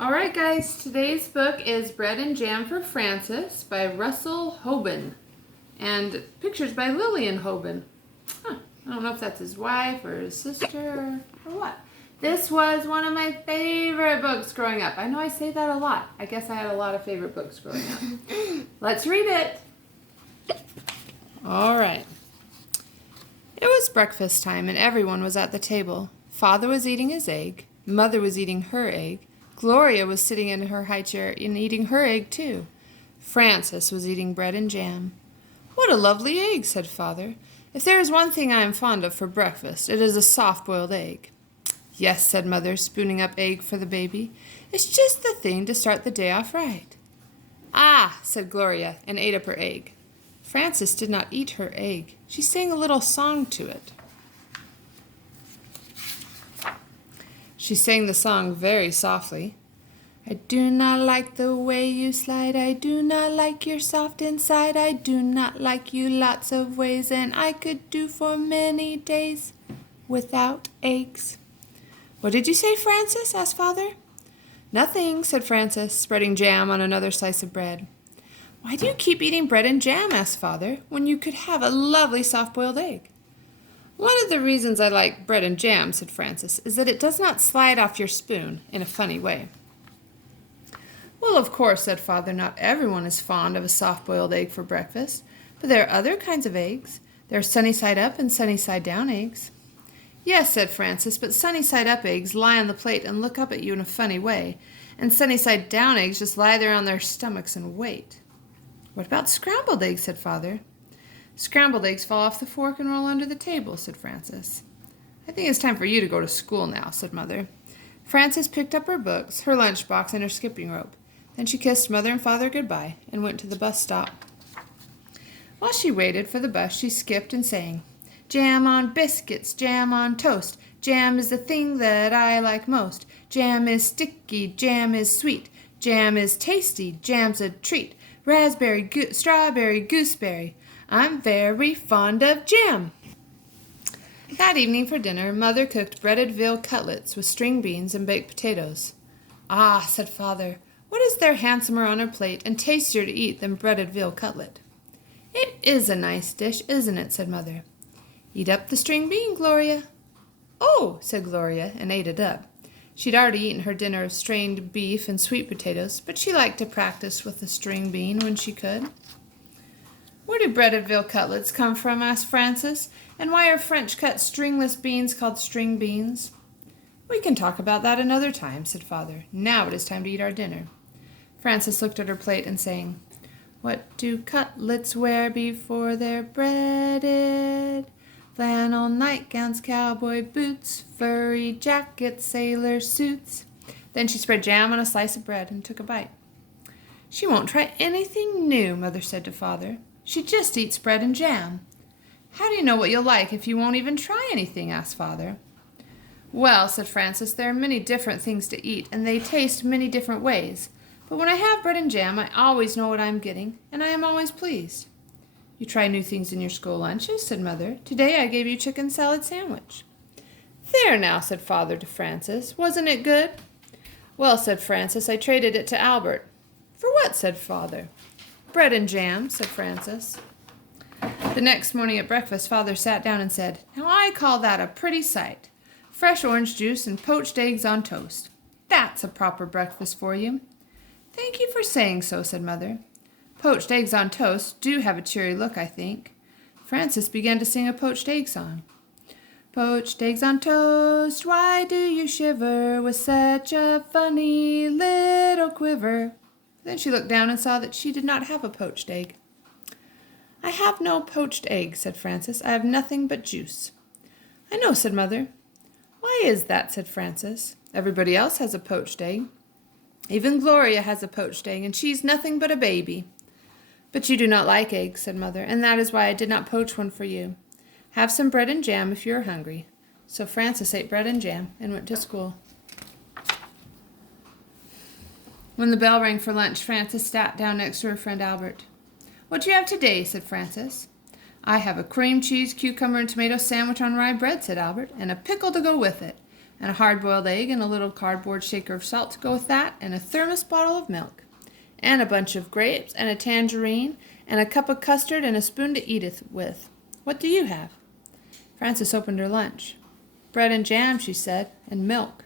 All right, guys, today's book is Bread and Jam for Francis by Russell Hoban, and pictures by Lillian Hoban. I don't know if that's his wife or his sister or what. This was one of my favorite books growing up. I know I say that a lot. I guess I had a lot of favorite books growing up. Let's read it. All right. It was breakfast time and everyone was at the table. Father was eating his egg. Mother was eating her egg. Gloria was sitting in her high chair and eating her egg too. Francis was eating bread and jam. "What a lovely egg," said Father. "If there is one thing I am fond of for breakfast, it is a soft-boiled egg." "Yes," said Mother, spooning up egg for the baby. "It's just the thing to start the day off right." "Ah," said Gloria, and ate up her egg. Frances did not eat her egg. She sang a little song to it. She sang the song very softly. "I do not like the way you slide. I do not like your soft inside. I do not like you lots of ways, and I could do for many days without eggs." "What did you say, Frances?" asked Father. "Nothing," said Frances, spreading jam on another slice of bread. "Why do you keep eating bread and jam?" asked Father, "when you could have a lovely soft-boiled egg?" "One of the reasons I like bread and jam," said Frances, "is that it does not slide off your spoon in a funny way." "Well, of course," said Father, "not everyone is fond of a soft-boiled egg for breakfast, but there are other kinds of eggs. There are sunny-side-up and sunny-side-down eggs." "Yes," said Frances, "but sunny-side-up eggs lie on the plate and look up at you in a funny way, and sunny-side-down eggs just lie there on their stomachs and wait." "What about scrambled eggs?" said Father. "Scrambled eggs fall off the fork and roll under the table," said Frances. "I think it's time for you to go to school now," said Mother. Frances picked up her books, her lunchbox, and her skipping rope. Then she kissed Mother and Father goodbye and went to the bus stop. While she waited for the bus, she skipped and sang, "Jam on biscuits, jam on toast. Jam is the thing that I like most. Jam is sticky, jam is sweet. Jam is tasty, jam's a treat. Raspberry, strawberry, gooseberry. I'm very fond of jam." That evening for dinner, Mother cooked breaded veal cutlets with string beans and baked potatoes. "Ah," said Father, "what is there handsomer on her plate and tastier to eat than breaded veal cutlet?" "It is a nice dish, isn't it?" said Mother. "Eat up the string bean, Gloria." "Oh," said Gloria, and ate it up. She'd already eaten her dinner of strained beef and sweet potatoes, but she liked to practice with the string bean when she could. "Where do breaded veal cutlets come from?" asked Frances, "and why are French-cut stringless beans called string beans?" "We can talk about that another time," said Father. "Now it is time to eat our dinner." Frances looked at her plate and sang, "What do cutlets wear before they're breaded? Flannel nightgowns, cowboy boots, furry jackets, sailor suits." Then she spread jam on a slice of bread and took a bite. "She won't try anything new," Mother said to Father. "She just eats bread and jam." "How do you know what you'll like if you won't even try anything?" asked Father. "Well," said Frances, "there are many different things to eat, and they taste many different ways. But when I have bread and jam, I always know what I am getting, and I am always pleased." "You try new things in your school lunches," said Mother. "Today I gave you chicken salad sandwich." "There now," said Father to Frances. "Wasn't it good?" "Well," said Frances, "I traded it to Albert." "For what?" said Father. "Bread and jam," said Frances. The next morning at breakfast, Father sat down and said, "Now I call that a pretty sight. Fresh orange juice and poached eggs on toast. That's a proper breakfast for you." "Thank you for saying so," said Mother. "Poached eggs on toast do have a cheery look, I think." Frances began to sing a poached egg song. "Poached eggs on toast, why do you shiver with such a funny little quiver?" Then she looked down and saw that she did not have a poached egg. "I have no poached egg," said Frances. "I have nothing but juice." "I know," said Mother. "Why is that?" said Frances. "Everybody else has a poached egg. Even Gloria has a poached egg, and she's nothing but a baby." "But you do not like eggs," said Mother, "and that is why I did not poach one for you. Have some bread and jam if you are hungry." So Frances ate bread and jam and went to school. When the bell rang for lunch, Frances sat down next to her friend Albert. "What do you have today?" said Frances. "I have a cream cheese, cucumber, and tomato sandwich on rye bread," said Albert, "and a pickle to go with it. and a hard-boiled egg, and a little cardboard shaker of salt to go with that, and a thermos bottle of milk, and a bunch of grapes, and a tangerine, and a cup of custard, and a spoon to eat it with. What do you have?" Frances opened her lunch. "Bread and jam," she said, "and milk."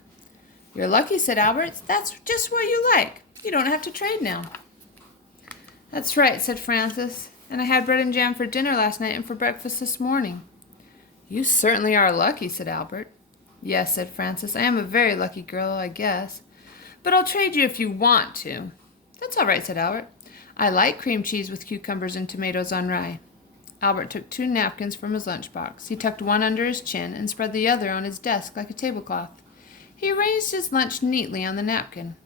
"You're lucky," said Albert. "That's just what you like. You don't have to trade now." "That's right," said Frances, "and I had bread and jam for dinner last night and for breakfast this morning." "You certainly are lucky," said Albert. "Yes," said Frances, "I am a very lucky girl, I guess. But I'll trade you if you want to." "That's all right," said Albert. "I like cream cheese with cucumbers and tomatoes on rye." Albert took 2 napkins from his lunchbox. He tucked one under his chin and spread the other on his desk like a tablecloth. He arranged his lunch neatly on the napkin.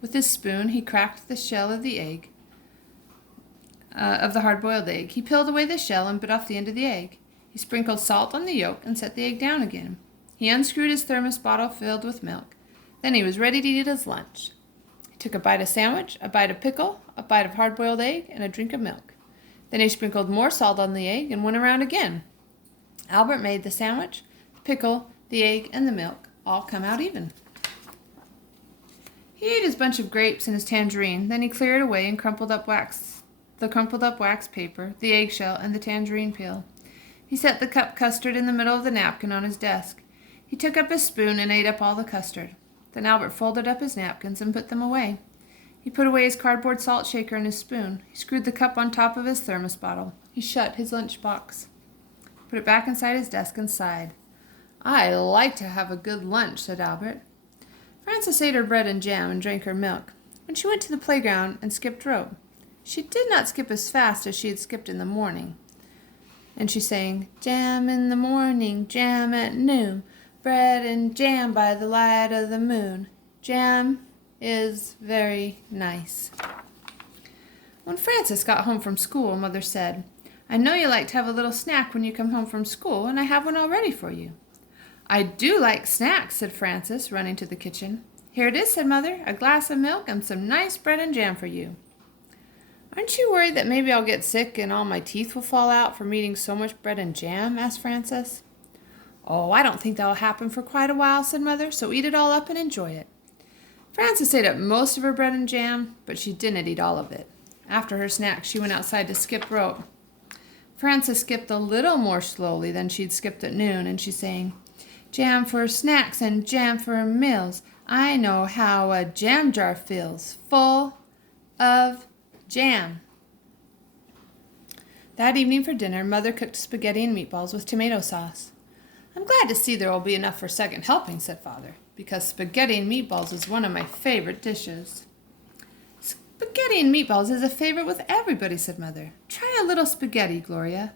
With his spoon, he cracked the shell of the egg, of the hard-boiled egg. He peeled away the shell and bit off the end of the egg. He sprinkled salt on the yolk and set the egg down again. He unscrewed his thermos bottle filled with milk. Then he was ready to eat his lunch. He took a bite of sandwich, a bite of pickle, a bite of hard-boiled egg, and a drink of milk. Then he sprinkled more salt on the egg and went around again. Albert made the sandwich, the pickle, the egg, and the milk all come out even. He ate his bunch of grapes and his tangerine. Then he cleared it away and crumpled up wax paper, the eggshell, and the tangerine peel. He set the cup custard in the middle of the napkin on his desk. He took up his spoon and ate up all the custard. Then Albert folded up his napkins and put them away. He put away his cardboard salt shaker and his spoon. He screwed the cup on top of his thermos bottle. He shut his lunchbox, put it back inside his desk, and sighed. "I like to have a good lunch," said Albert. Frances ate her bread and jam and drank her milk. When she went to the playground and skipped rope, she did not skip as fast as she had skipped in the morning. And she sang, "Jam in the morning, jam at noon, bread and jam by the light of the moon. Jam is very nice." When Frances got home from school, Mother said, "I know you like to have a little snack when you come home from school, and I have one all ready for you." "I do like snacks," said Frances, running to the kitchen. "Here it is," said Mother, "a glass of milk and some nice bread and jam for you." "Aren't you worried that maybe I'll get sick and all my teeth will fall out from eating so much bread and jam?" asked Frances. "Oh, I don't think that will happen for quite a while," said Mother, "so eat it all up and enjoy it." Frances ate up most of her bread and jam, but she didn't eat all of it. After her snack, she went outside to skip rope. Frances skipped a little more slowly than she'd skipped at noon, and she sang, "Jam for snacks and jam for meals. I know how a jam jar feels, full of jam." That evening for dinner, Mother cooked spaghetti and meatballs with tomato sauce. "I'm glad to see there will be enough for second helping," said Father, "because spaghetti and meatballs is one of my favorite dishes." "Spaghetti and meatballs is a favorite with everybody," said Mother. "Try a little spaghetti, Gloria."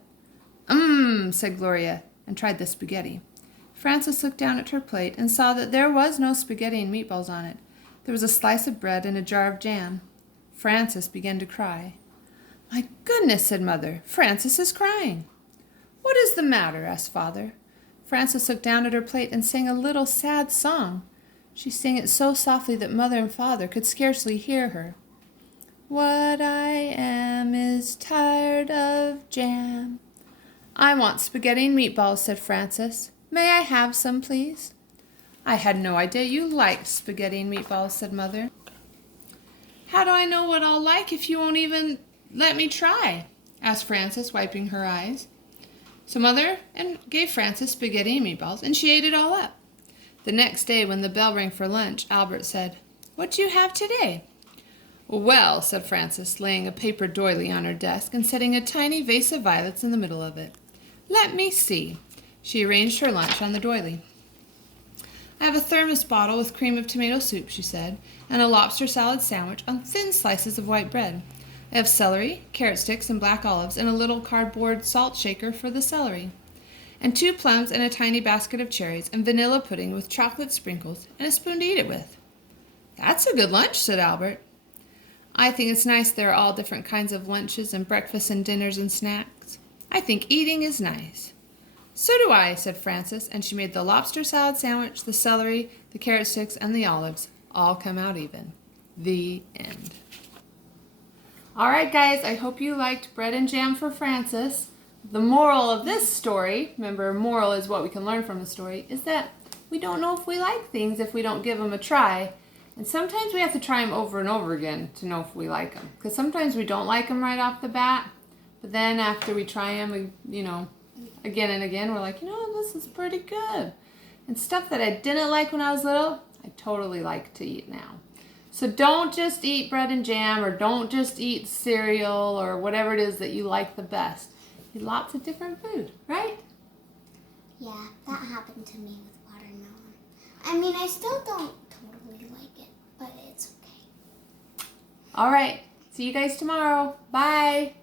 Said Gloria, and tried the spaghetti. Frances looked down at her plate and saw that there was no spaghetti and meatballs on it. There was a slice of bread and a jar of jam. Frances began to cry. "My goodness," said Mother, "Frances is crying." "What is the matter?" asked Father. Frances looked down at her plate and sang a little sad song. She sang it so softly that Mother and Father could scarcely hear her. "What I am is tired of jam." "I want spaghetti and meatballs," said Frances. "May I have some, please?" "I had no idea you liked spaghetti and meatballs," said Mother. "How do I know what I'll like if you won't even let me try?" asked Frances, wiping her eyes. So Mother gave Frances spaghetti and meatballs, and she ate it all up. The next day, when the bell rang for lunch, Albert said, "What do you have today?" "Well," said Frances, laying a paper doily on her desk and setting a tiny vase of violets in the middle of it. "Let me see." She arranged her lunch on the doily. "I have a thermos bottle with cream of tomato soup," she said, "and a lobster salad sandwich on thin slices of white bread. I have celery, carrot sticks, and black olives, and a little cardboard salt shaker for the celery, and 2 plums and a tiny basket of cherries, and vanilla pudding with chocolate sprinkles, and a spoon to eat it with." "That's a good lunch," said Albert. "I think it's nice there are all different kinds of lunches and breakfasts and dinners and snacks. I think eating is nice." "So do I," said Frances, and she made the lobster salad sandwich, the celery, the carrot sticks, and the olives all come out even. The end. All right, guys, I hope you liked Bread and Jam for Frances. The moral of this story, remember, moral is what we can learn from the story, is that we don't know if we like things if we don't give them a try. And sometimes we have to try them over and over again to know if we like them. Because sometimes we don't like them right off the bat. But then after we try them, again and again, we're like, this is pretty good. And stuff that I didn't like when I was little, I totally like to eat now. So don't just eat bread and jam, or don't just eat cereal, or whatever it is that you like the best. Eat lots of different food, right? Yeah, that happened to me with watermelon. I mean, I still don't totally like it, but it's okay. All right. See you guys tomorrow. Bye.